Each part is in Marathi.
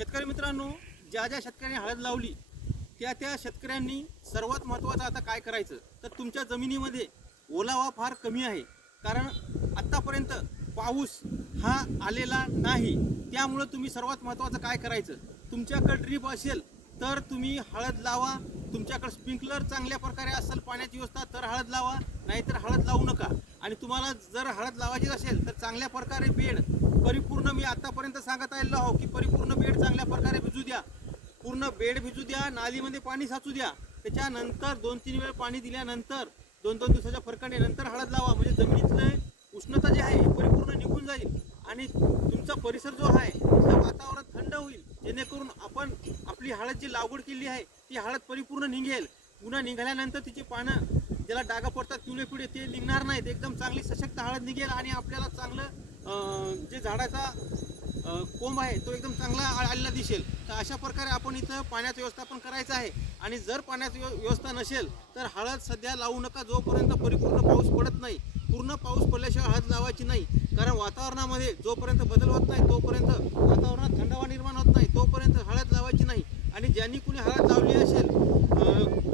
शेतकरी मित्रांनो, ज्या ज्या शेतकऱ्यांनी हळद लावली त्या शेतकऱ्यांनी सर्वात महत्त्वाचं आता काय करायचं तर तुमच्या जमिनीमध्ये ओलावा फार कमी आहे. कारण आत्तापर्यंत पाऊस हा आलेला नाही. त्यामुळे तुम्ही सर्वात महत्त्वाचं काय करायचं, तुमच्याकडे ड्रीप असेल तर तुम्ही हळद लावा. तुमच्याकडे स्प्रिंकलर चांगल्या प्रकारे असेल पाण्याची व्यवस्था तर हळद लावा, नाहीतर हळद लावू नका. आणि तुम्हाला जर हळद लावायची असेल तर चांगल्या प्रकारे बेड परिपूर्ण, मी आतापर्यंत सांगत आलेलो आहो की परिपूर्ण बेड चांगल्या प्रकारे भिजू द्या. पूर्ण बेड भिजू द्या, नालीमध्ये पाणी साचू द्या. त्याच्यानंतर 2-3 वेळ पाणी दिल्यानंतर 2-2 दिवसाच्या फरकाने नंतर हळद लावा. म्हणजे जमिनीतलं उष्णता जी आहे परिपूर्ण निघून जाईल आणि तुमचा परिसर जो आहे त्याचं वातावरण थंड होईल, जेणेकरून आपण आपली हळद जी लागवड केली आहे ती हळद परिपूर्ण निघेल. पुन्हा निघाल्यानंतर तिचे पानं ज्याला डागा पडतात पिवळे पिवळे ते निघणार नाहीत. एकदम चांगली सशक्त हळद निघेल आणि आपल्याला चांगलं जे झाडाचा कोंब आहे तो एकदम चांगला आलेला दिसेल. तर अशा प्रकारे आपण इथं पाण्याचं व्यवस्थापन करायचं आहे. आणि जर पाण्याची व्यवस्था नसेल तर हळद सध्या लावू नका जोपर्यंत परिपूर्ण पाऊस पडत नाही. पूर्ण पाऊस पडल्याशिवाय हळद लावायची नाही. कारण वातावरणामध्ये जोपर्यंत बदल होत नाही तोपर्यंत, वातावरणात थंडावा निर्माण होत नाही तोपर्यंत हळद लावायची नाही. आणि ज्यांनी कुणी हळद लावली असेल,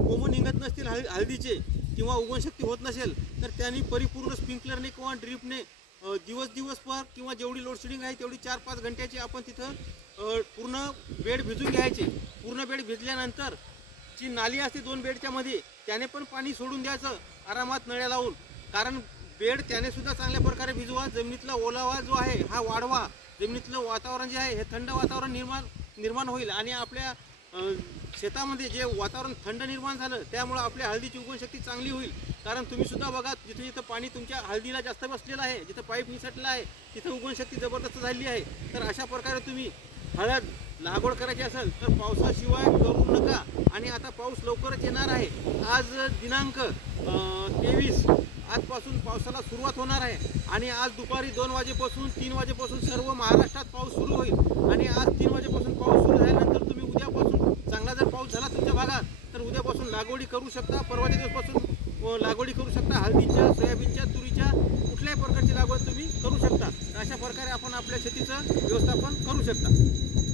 कोंब निघत नसतील हळदीचे किंवा उगवणशक्ती होत नसेल तर त्यांनी परिपूर्ण स्प्रिंकलरने किंवा ड्रीपने दिवस पर किंवा जेवढी लोडशेडिंग आहे तेवढी 4-5 घंट्याची आपण तिथं पूर्ण बेड भिजून घ्यायचे. पूर्ण बेड भिजल्यानंतर जी नाली असते 2 बेडच्या मध्ये त्याने पण पाणी सोडून द्यायचं आरामात नळ्या लावून. कारण बेड त्याने सुद्धा चांगल्या प्रकारे भिजवा. जमिनीतला ओलावा जो आहे हा वाढवा. जमिनीतलं वातावरण जे आहे हे थंड वातावरण निर्माण होईल आणि आपल्या शेतामध्ये जे वातावरण थंड निर्माण झालं त्यामुळे आपल्या हळदीची उगवणशक्ती चांगली होईल. कारण तुम्ही सुद्धा बघा, जिथे जिथं पाणी तुमच्या हळदीला जास्त बसलेलं आहे, जिथं पाईप निसटला आहे तिथं उगवणशक्ती जबरदस्त झाली आहे. तर अशा प्रकारे तुम्ही हळद लागवड करायची असेल तर पावसाशिवाय करू नका. आणि आता पाऊस लवकरच येणार आहे. आज दिनांक 23, आजपासून पावसाला सुरुवात होणार आहे. आणि आज दुपारी 2 वाजेपासून 3 वाजेपासून सर्व महाराष्ट्रात पाऊस सुरू होईल. आणि आज 3 वाजेपासून पाऊस सुरू झाल्यानंतर तुम्ही उद्यापासून चांगला जर पाऊस झाला तुमच्या भागात तर उद्यापासून लागवडी करू शकता. परवाच्या दिवसपासून लागवडी करू शकता. हळदीच्या, सोयाबीनच्या, तुरीच्या कुठल्याही प्रकारची लागवड तुम्ही करू शकता. अशा प्रकारे आपण आपल्या शेतीचं व्यवस्थापन करू शकता.